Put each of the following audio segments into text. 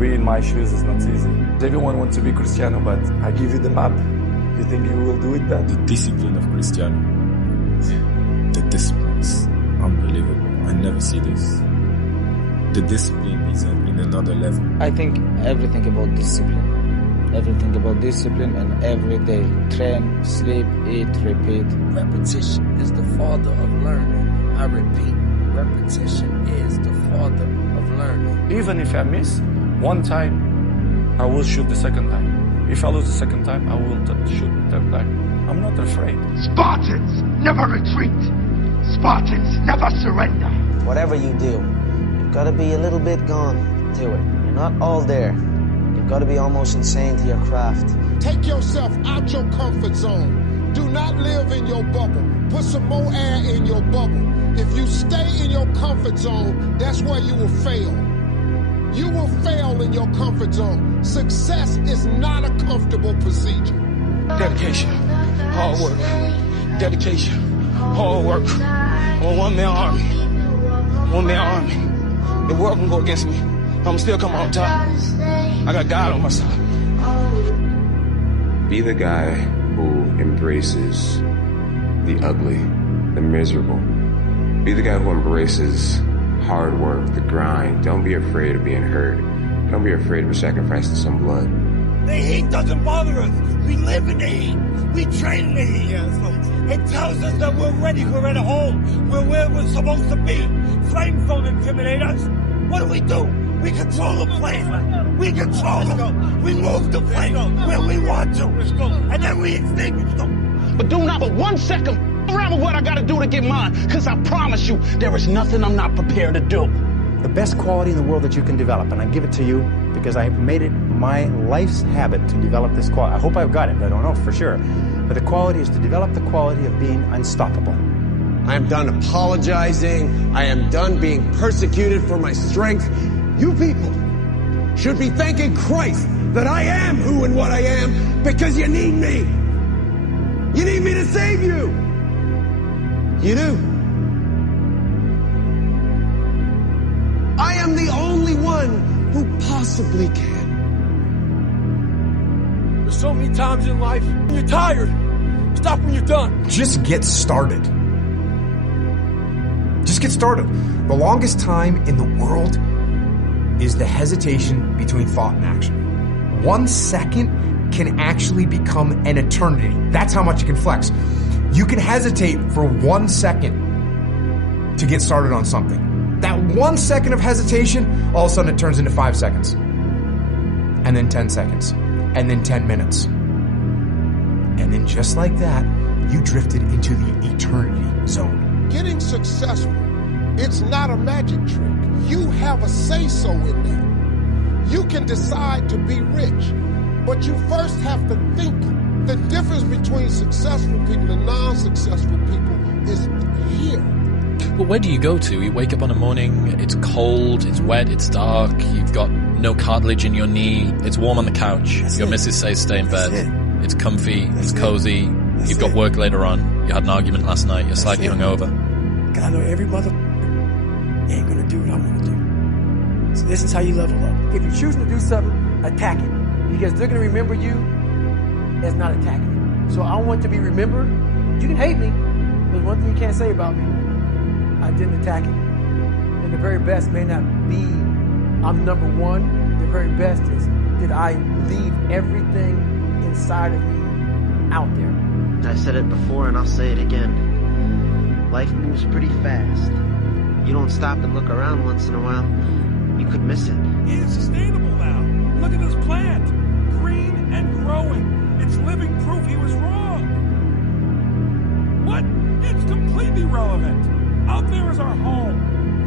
be in my shoes is not easy. Everyone wants to be Cristiano, but I give you the map. You think you will do it then? The discipline of Cristiano. The discipline is unbelievable. I never see this. The discipline is in another level. I think everything about discipline. Everything about discipline, and every day. Train, sleep, eat, repeat. Repetition is the father of learning. I repeat, repetition is the father of learning. Even if I miss one time, I will shoot the second time. If I lose the second time, I will shoot the third time. I'm not afraid. Spartans never retreat. Spartans never surrender. Whatever you do, you've got to be a little bit gone to it. You're not all there. You've got to be almost insane to your craft. Take yourself out your comfort zone. Do not live in your bubble. Put some more air in your bubble. If you stay in your comfort zone, that's where you will fail. You will fail in your comfort zone. Success is not a comfortable procedure. Dedication, hard work. Dedication, hard work. On one-man army. One-man army. The world can go against me. I'm still coming on top. I got God on my side. Be the guy who embraces the ugly, the miserable. Be the guy who embraces hard work, the grind. Don't be afraid of being hurt. Don't be afraid of sacrificing some blood. The heat doesn't bother us. We live in the heat. We train in the heat. It tells us that we're ready. We're at home. We're where we're supposed to be. Flames don't intimidate us. What do? We control the flame. We control them. We move the flame where we want to. And then we extinguish them. But do not for 1 second around with what I gotta do to get mine. Cause I promise you, there is nothing I'm not prepared to do. The best quality in the world that you can develop, and I give it to you because I've made it my life's habit to develop this quality. I hope I've got it, I don't know for sure. But the quality is to develop the quality of being unstoppable. I am done apologizing. I am done being persecuted for my strength. You people should be thanking Christ that I am who and what I am because you need me. You need me to save you. You do. I am the only one who possibly can. There's so many times in life when you're tired. Stop when you're done. Just get started. Just get started. The longest time in the world is the hesitation between thought and action. 1 second can actually become an eternity. That's how much you can flex. You can hesitate for 1 second to get started on something. That 1 second of hesitation, all of a sudden it turns into 5 seconds. And then 10 seconds. And then 10 minutes. And then just like that, you drifted into the eternity zone. Getting successful, it's not a magic trick. You have a say-so in that. You can decide to be rich, but you first have to think. The difference between successful people and non-successful people is here. But where do you go to? You wake up on a morning, it's cold, it's wet, it's dark, you've got no cartilage in your knee, it's warm on the couch, your missus says stay in bed, it's comfy, it's cozy, you've got work later on, you had an argument last night, you're slightly hungover. God, I know every mother ain't gonna do what I'm gonna do. So this is how you level up. If you're choosing to do something, attack it. Because they're gonna remember you as not attacking it. So I want to be remembered. You can hate me, but one thing you can't say about me, I didn't attack it. And the very best may not be I'm number one. The very best is did I leave everything inside of me out there. I said it before and I'll say it again. Life moves pretty fast. You don't stop and look around once in a while, you could miss it. It is sustainable now. Look at this plant. Green and growing. It's living proof he was wrong. What? It's completely relevant. Out there is our home.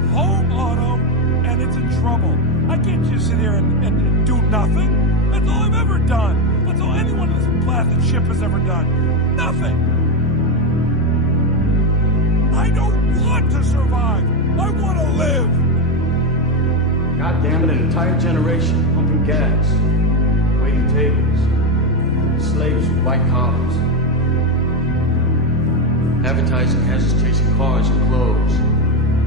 Home autumn, and it's in trouble. I can't just sit here and do nothing. That's all I've ever done. That's all anyone in this blasted ship has ever done. Nothing. I don't want to survive. I want to live. God damn it, an entire generation pumping gas, waiting tables, slaves with white collars. Advertising has us chasing cars and clothes,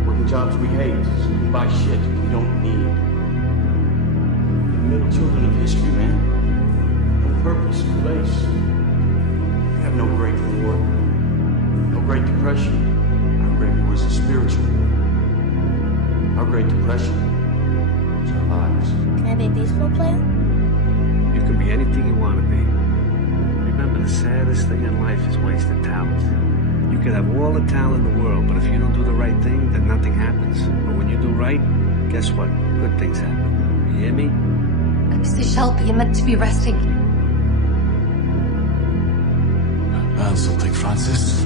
working jobs we hate, so we buy shit we don't need. The We're children of history, man. No purpose, no place. We have no great war, no Great Depression. Our great war is a spiritual war. Our Great Depression is our lives. Can I be a baseball player? You can be anything you want to be. Remember, the saddest thing in life is wasted talent. You can have all the talent in the world, but if you don't do the right thing, then nothing happens. But when you do right, guess what? Good things happen. You hear me? Mr. Shelby, you're meant to be resting. I also think, Francis,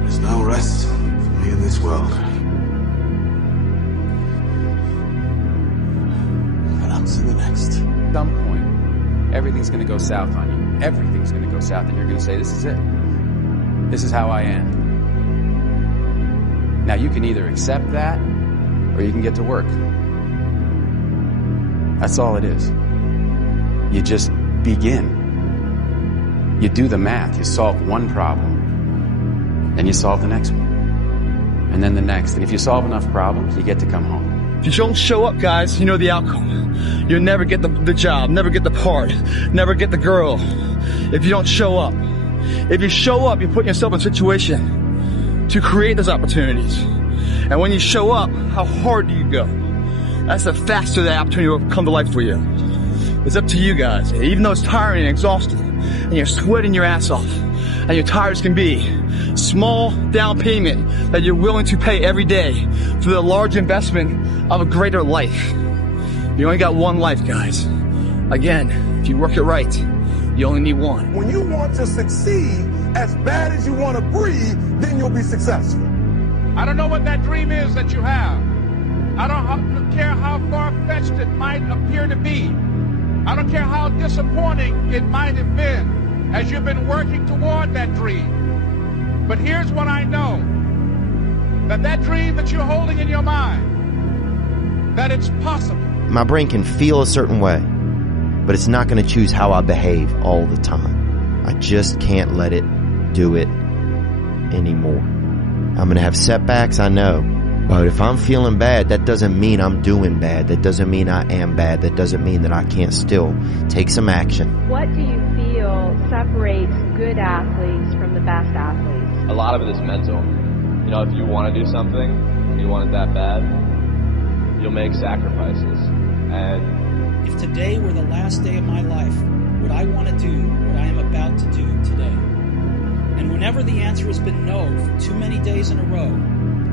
there's no rest for me in this world. And I'm to the next. At some point, everything's going to go south on you. Everything's going to go south, and you're going to say, this is it. This is how I end. Now, you can either accept that, or you can get to work. That's all it is. You just begin. You do the math. You solve one problem, then you solve the next one, and then the next. And if you solve enough problems, you get to come home. If you don't show up, guys, you know the outcome. You'll never get the job, never get the part, never get the girl if you don't show up. If you show up, you put yourself in a situation to create those opportunities. And when you show up, how hard do you go? That's the faster the opportunity will come to life for you. It's up to you guys. Even though it's tiring and exhausting, and you're sweating your ass off, and you're tired as can be, small down payment that you're willing to pay every day for the large investment of a greater life. You only got one life, guys. Again, if you work it right, you only need one. When you want to succeed as bad as you want to breathe, then you'll be successful. I don't know what that dream is that you have. I don't care how far-fetched it might appear to be. I don't care how disappointing it might have been as you've been working toward that dream. But here's what I know, that dream that you're holding in your mind, that it's possible. My brain can feel a certain way, but it's not going to choose how I behave all the time. I just can't let it do it anymore. I'm going to have setbacks, I know. But if I'm feeling bad, that doesn't mean I'm doing bad. That doesn't mean I am bad. That doesn't mean that I can't still take some action. What do you feel separates good athletes from the best athletes? A lot of it is mental. You know, if you want to do something and you want it that bad, you'll make sacrifices. And if today were the last day of my life, would I want to do what I am about to do today? And whenever the answer has been no for too many days in a row,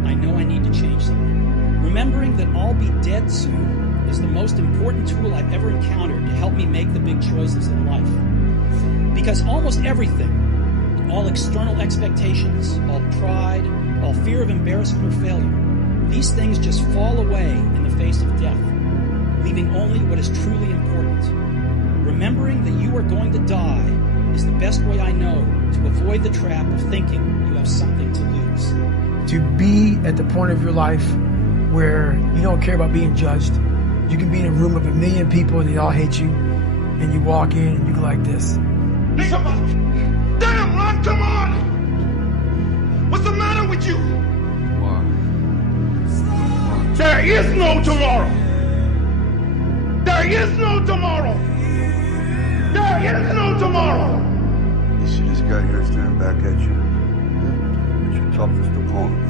I know I need to change something. Remembering that I'll be dead soon is the most important tool I've ever encountered to help me make the big choices in life. Because almost everything, all external expectations, all pride, all fear of embarrassment or failure, these things just fall away in the face of death, leaving only what is truly important. Remembering that you are going to die is the best way I know to avoid the trap of thinking you have something to lose. To be at the point of your life where you don't care about being judged. You can be in a room of 1 million people and they all hate you, and you walk in and you go like this. Somebody! Damn, Ron, come on! What's the matter with you? There is no tomorrow! There is no tomorrow! There is no tomorrow! You see this guy here staring back at you? It's your toughest opponent.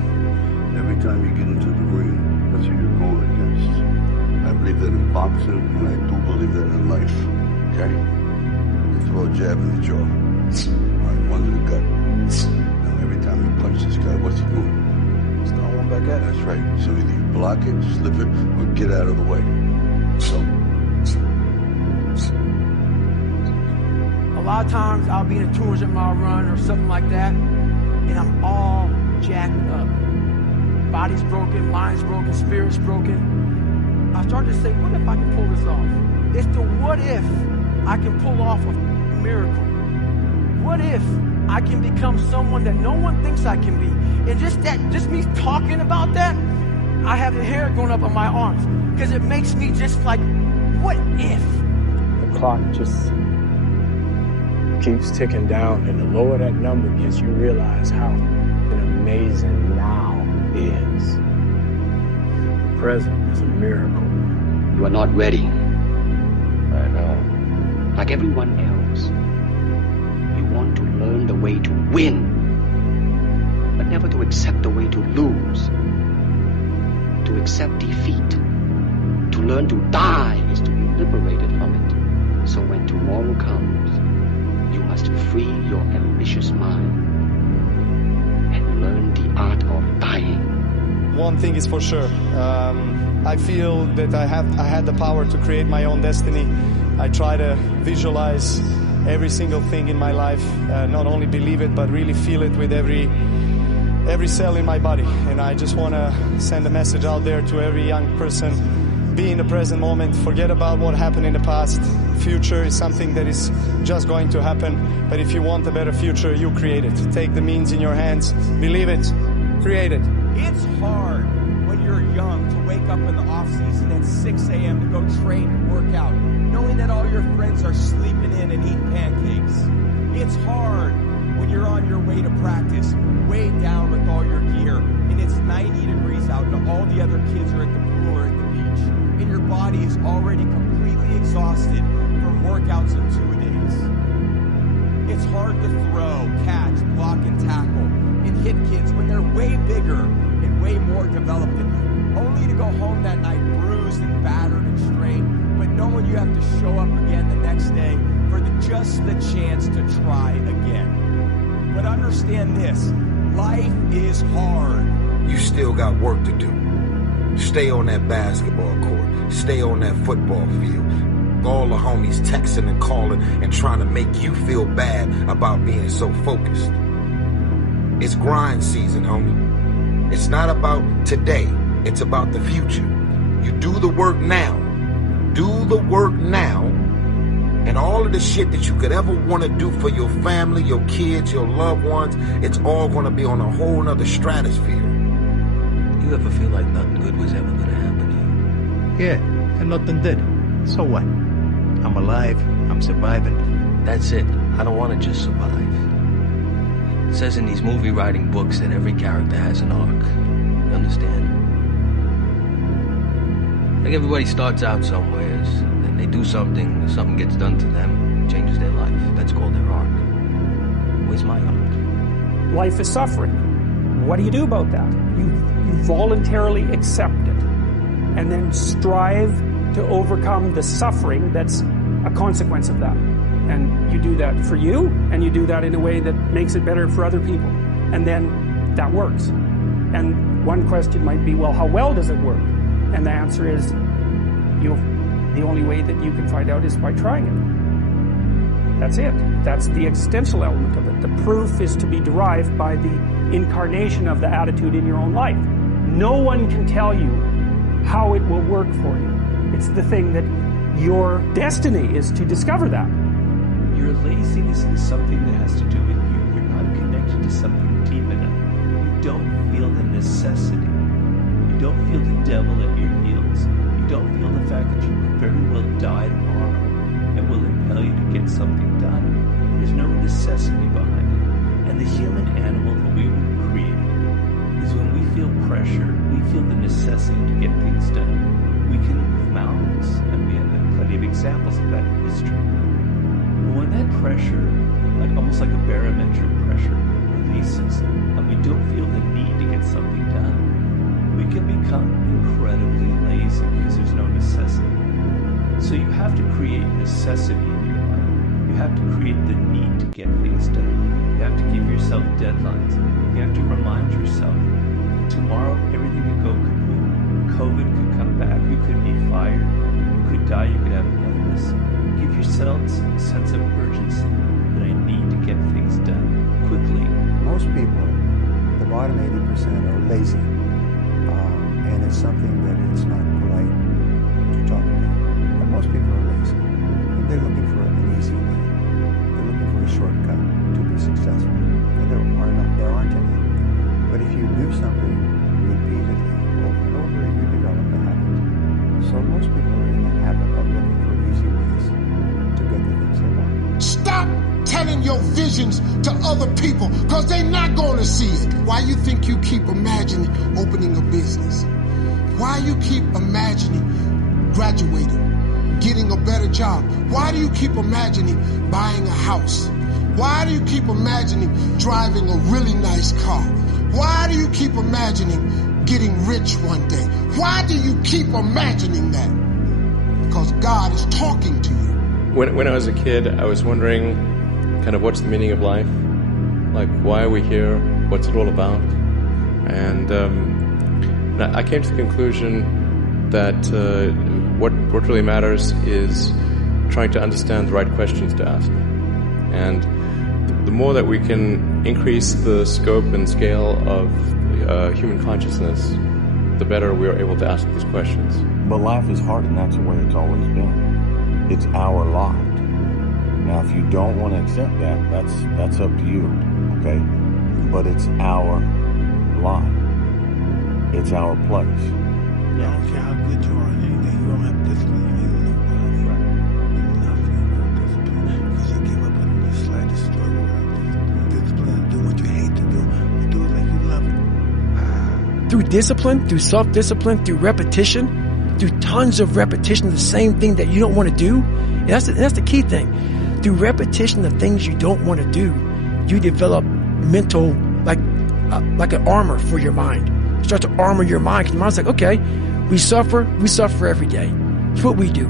Every time you get into the ring, that's who you're going against. I believe that in boxing, and I do believe that in life. Okay? You throw a jab in the jaw. Right, one to the gut. Now every time you punch this guy, what's he doing? He's throwing one back at you. That's right. So either you block it, slip it, or get out of the way. So. A lot of times I'll be in a 200-mile run or something like that, and I'm all jacked up. Body's broken, mind's broken, spirit's broken. I started to say, what if I can pull this off? It's the what if I can pull off a miracle. What if I can become someone that no one thinks I can be? And just me talking about that, I have the hair going up on my arms because it makes me just like, what if? The clock just keeps ticking down, and the lower that number gets, you realize how amazing now is. The present is a miracle. You are not ready. I know. Like everyone else, you want to learn the way to win, but never to accept the way to lose. To accept defeat, to learn to die is to be liberated from it. So when tomorrow comes, you must free your ambitious mind and learn the art of dying. One thing is for sure. I feel that I had the power to create my own destiny. I try to visualize every single thing in my life, not only believe it, but really feel it with every cell in my body. And I just want to send a message out there to every young person. Be in the present moment. Forget about what happened in the past. Future is something that is just going to happen. But if you want a better future, you create it. Take the means in your hands. Believe it. Create it. It's hard when you're young to wake up in the off season at 6 a.m. to go train and work out, knowing that all your friends are sleeping in and eating pancakes. It's hard when you're on your way to practice, way down with all your gear, and it's 90 degrees out and all the other kids are at the pool or at the beach, and your body is already completely exhausted from workouts in 2 days. It's hard to throw, catch, block, and tackle, and hit kids when they're way bigger and way more developed than you, only to go home that night bruised and battered and strained, but knowing you have to show up again the next day for just the chance to try again. But understand this, life is hard. You still got work to do. Stay on that basketball court. Stay on that football field. All the homies texting and calling and trying to make you feel bad about being so focused. It's grind season, homie. It's not about today. It's about the future. You do the work now. Do the work now. And all of the shit that you could ever want to do for your family, your kids, your loved ones, it's all going to be on a whole nother stratosphere. You ever feel like nothing good was ever going to happen to you? Yeah, and nothing did. So what? I'm alive. I'm surviving. That's it. I don't want to just survive. It says in these movie writing books that every character has an arc. You understand? Like everybody starts out somewheres, and they do something gets done to them, changes their life. That's called their arc. Where's my arc? Life is suffering. What do you do about that? You voluntarily accept it, and then strive to overcome the suffering that's a consequence of that. And you do that for you, and you do that in a way that makes it better for other people. And then that works. And one question might be, well, how well does it work? And the answer is, the only way that you can find out is by trying it. That's it. That's the existential element of it. The proof is to be derived by the incarnation of the attitude in your own life. No one can tell you how it will work for you. It's the thing that your destiny is to discover that. Your laziness is something that has to do with you. You're not connected to something deep enough. You don't feel the necessity. You don't feel the devil at your heels. You don't feel the fact that you could very well die tomorrow and will impel you to get something done. There's no necessity behind it. And the human animal that we were created is when we feel pressure, we feel the necessity to get things done. We can move mountains, and we have plenty of examples of that in history. But when that pressure, almost like a barometric pressure, releases, and we don't feel the need to get something done, we can become incredibly lazy because there's no necessity. So you have to create necessity in your life. You have to create the need to get things done. You have to give yourself deadlines. You have to remind yourself that tomorrow everything could go kaput. COVID could come back. You could be fired. You could die. You could have an illness. Give yourselves a sense of urgency that I need to get things done quickly. Most people, the bottom 80%, are lazy. And it's something that it's not polite to talk about. But most people are lazy. And they're looking for an easy way. They're looking for a shortcut to be successful. And there aren't any. But if you do something repeatedly, over and over, you develop a habit. So most people are in the habit of looking for easy ways to get the things they want. Stop telling your visions to other people, because they're not going to see it. Why you think you keep imagining opening a business? Why you keep imagining graduating, getting a better job? Why do you keep imagining buying a house? Why do you keep imagining driving a really nice car? Why do you keep imagining getting rich one day? Why do you keep imagining that? Because God is talking to you. When I was a kid, I was wondering kind of what's the meaning of life? Like, why are we here? What's it all about? And I came to the conclusion that what really matters is trying to understand the right questions to ask. And the more that we can increase the scope and scale of human consciousness, the better we are able to ask these questions. But life is hard, and that's the way it's always been. It's our lot. Now, if you don't want to accept that, that's up to you, okay? But it's our lot. It's our place. I don't care how good you are in anything, you don't have discipline, you ain't nobody. Right. Nothing about discipline. Because you give up on the slightest struggle without discipline. Discipline, do what you hate to do, but do it like you love it. Through discipline, through self-discipline, through repetition, through tons of repetition of the same thing that you don't want to do. And that's the key thing. Through repetition of things you don't want to do, you develop mental, like an armor for your mind. You start to armor your mind, because your mind's like, okay, we suffer every day. It's what we do.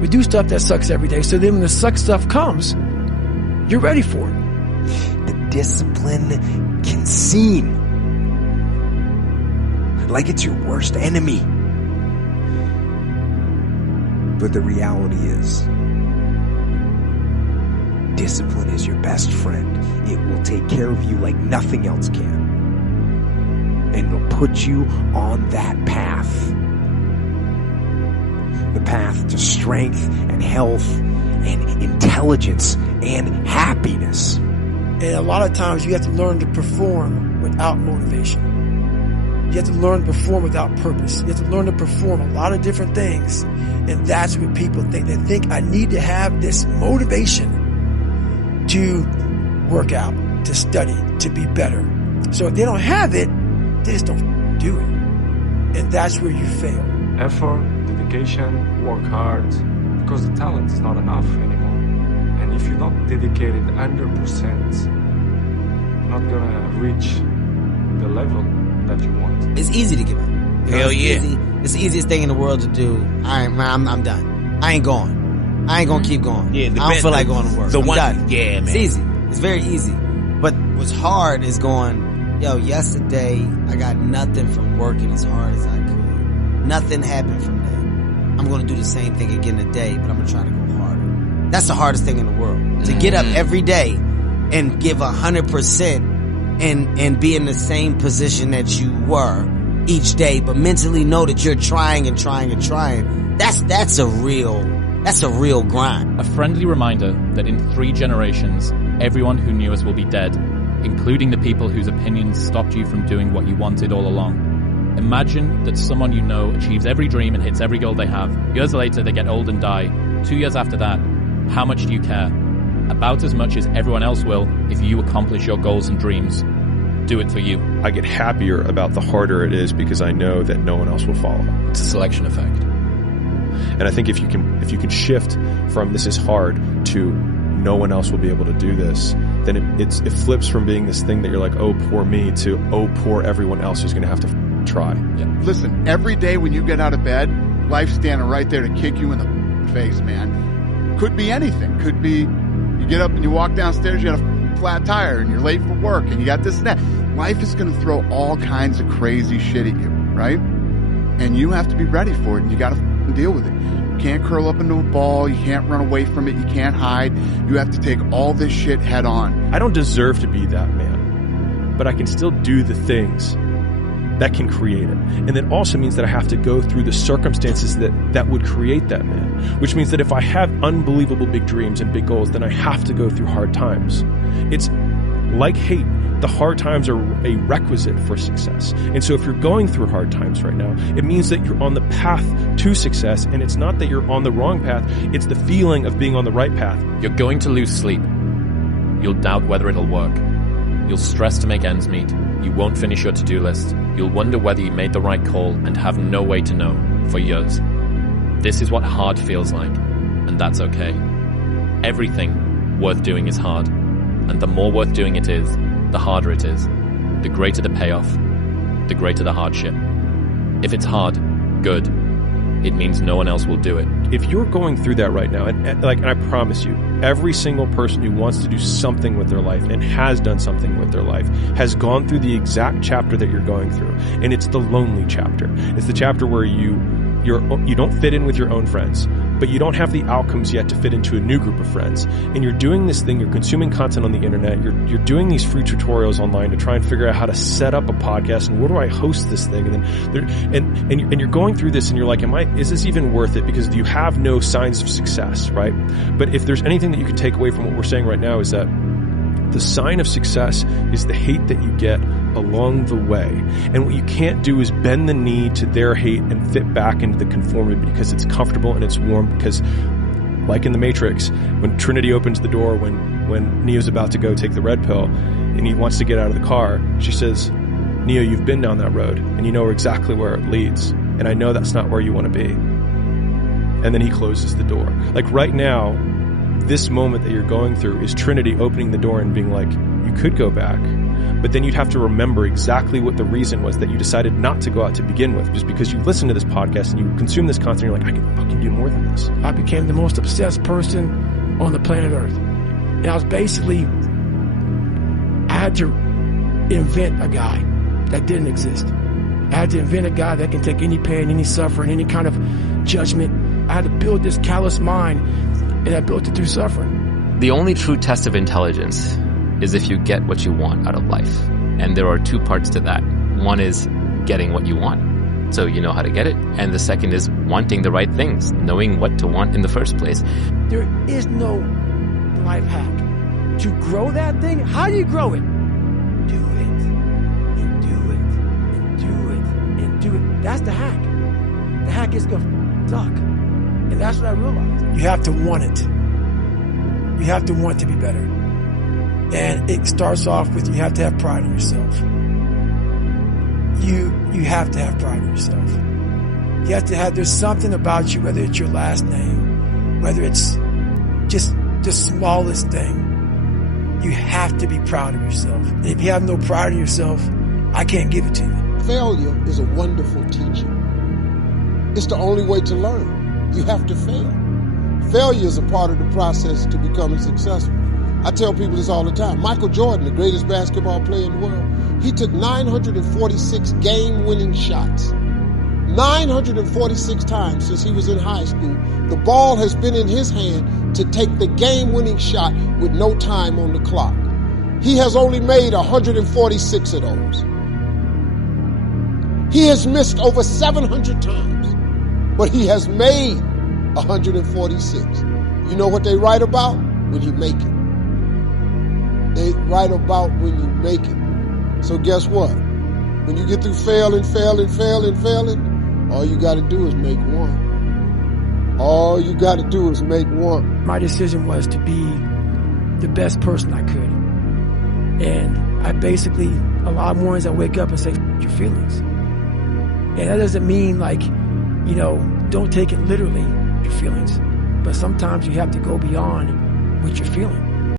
We do stuff that sucks every day. So then when the suck stuff comes, you're ready for it. The discipline can seem like it's your worst enemy. But the reality is, discipline is your best friend. It will take care of you like nothing else can. And it'll put you on that path. The path to strength and health and intelligence and happiness. And a lot of times you have to learn to perform without motivation. You have to learn to perform without purpose. You have to learn to perform a lot of different things. And that's what people think. They think, I need to have this motivation to work out, to study, to be better. So if they don't have it, they just don't do it. And that's where you fail. Effort, dedication, work hard, because the talent is not enough anymore. And if you're not dedicated 100%, you're not gonna reach the level that you want. It's easy to give up. Hell yeah. It's the easiest thing in the world to do. I'm done. I ain't going. I ain't gonna keep going. Yeah, I don't feel like going to work. I'm done. Yeah, man. It's easy. It's very easy. But what's hard is going, yesterday I got nothing from working as hard as I could. Nothing happened from that. I'm gonna do the same thing again today, but I'm gonna try to go harder. That's the hardest thing in the world. To get up every day and give 100% and be in the same position that you were each day, but mentally know that you're trying and trying and trying. That's a real grind. A friendly reminder that in 3 generations, everyone who knew us will be dead, including the people whose opinions stopped you from doing what you wanted all along. Imagine that someone you know achieves every dream and hits every goal they have. Years later, they get old and die. 2 years after that, how much do you care? About as much as everyone else will if you accomplish your goals and dreams. Do it for you. I get happier about the harder it is because I know that no one else will follow. It's a selection effect. And I think if you can shift from this is hard to no one else will be able to do this, then it flips from being this thing that you're like, oh, poor me, to oh, poor everyone else who's going to have to try. Yeah. Listen, every day when you get out of bed, life's standing right there to kick you in the face, man. Could be anything. Could be you get up and you walk downstairs, you got a flat tire and you're late for work and you got this and that. Life is going to throw all kinds of crazy shit at you, right? And you have to be ready for it, and you got to deal with it. You can't curl up into a ball. You can't run away from it. You can't hide. You have to take all this shit head on. I don't deserve to be that man, but I can still do the things that can create it. And that also means that I have to go through the circumstances that would create that man, which means that if I have unbelievable big dreams and big goals, then I have to go through hard times. It's like hate. The hard times are a requisite for success. And so if you're going through hard times right now, it means that you're on the path to success, and it's not that you're on the wrong path, it's the feeling of being on the right path. You're going to lose sleep. You'll doubt whether it'll work. You'll stress to make ends meet. You won't finish your to-do list. You'll wonder whether you made the right call and have no way to know for years. This is what hard feels like, and that's okay. Everything worth doing is hard, and the more worth doing it is, the harder it is. The greater the payoff, the greater the hardship. If it's hard, good. It means no one else will do it. If you're going through that right now, and I promise you, every single person who wants to do something with their life and has done something with their life has gone through the exact chapter that you're going through. And it's the lonely chapter. It's the chapter where you don't fit in with your own friends, but you don't have the outcomes yet to fit into a new group of friends. And you're doing this thing, you're consuming content on the internet, you're doing these free tutorials online to try and figure out how to set up a podcast and where do I host this thing? And you're going through this and you're like, is this even worth it? Because you have no signs of success, right? But if there's anything that you can take away from what we're saying right now is that the sign of success is the hate that you get along the way. And what you can't do is bend the knee to their hate and fit back into the conformity because it's comfortable and it's warm. Because like in the Matrix, when Trinity opens the door, when Neo's about to go take the red pill and he wants to get out of the car, she says, Neo, you've been down that road and you know exactly where it leads. And I know that's not where you want to be. And then he closes the door. Like right now, this moment that you're going through is Trinity opening the door and being like, you could go back, but then you'd have to remember exactly what the reason was that you decided not to go out to begin with, just because you listen to this podcast and you consume this content, you're like, I can fucking do more than this. I became the most obsessed person on the planet Earth. And I was basically, I had to invent a guy that didn't exist. I had to invent a guy that can take any pain, any suffering, any kind of judgment. I had to build this callous mind, and I built it through suffering. The only true test of intelligence is if you get what you want out of life. And there are two parts to that. One is getting what you want, so you know how to get it. And the second is wanting the right things, knowing what to want in the first place. There is no life hack. To grow that thing, how do you grow it? Do it, and do it, and do it, and do it. That's the hack. The hack is gonna suck. And that's what I realized. You have to want it. You have to want to be better. And it starts off with you have to have pride in yourself. You have to have pride in yourself. You have to have, there's something about you, whether it's your last name, whether it's just the smallest thing. You have to be proud of yourself. And if you have no pride in yourself, I can't give it to you. Failure is a wonderful teacher. It's the only way to learn. You have to fail. Failure is a part of the process to becoming successful. I tell people this all the time. Michael Jordan, the greatest basketball player in the world, he took 946 game-winning shots. 946 times since he was in high school, the ball has been in his hand to take the game-winning shot with no time on the clock. He has only made 146 of those. He has missed over 700 times, but he has made 146. You know what they write about? When you make it. They write about when you make it. So guess what? When you get through failing, all you got to do is make one. All you got to do is make one. My decision was to be the best person I could. And I basically, a lot of mornings I wake up and say, your feelings. And that doesn't mean like, you know, don't take it literally, your feelings. But sometimes you have to go beyond what you're feeling.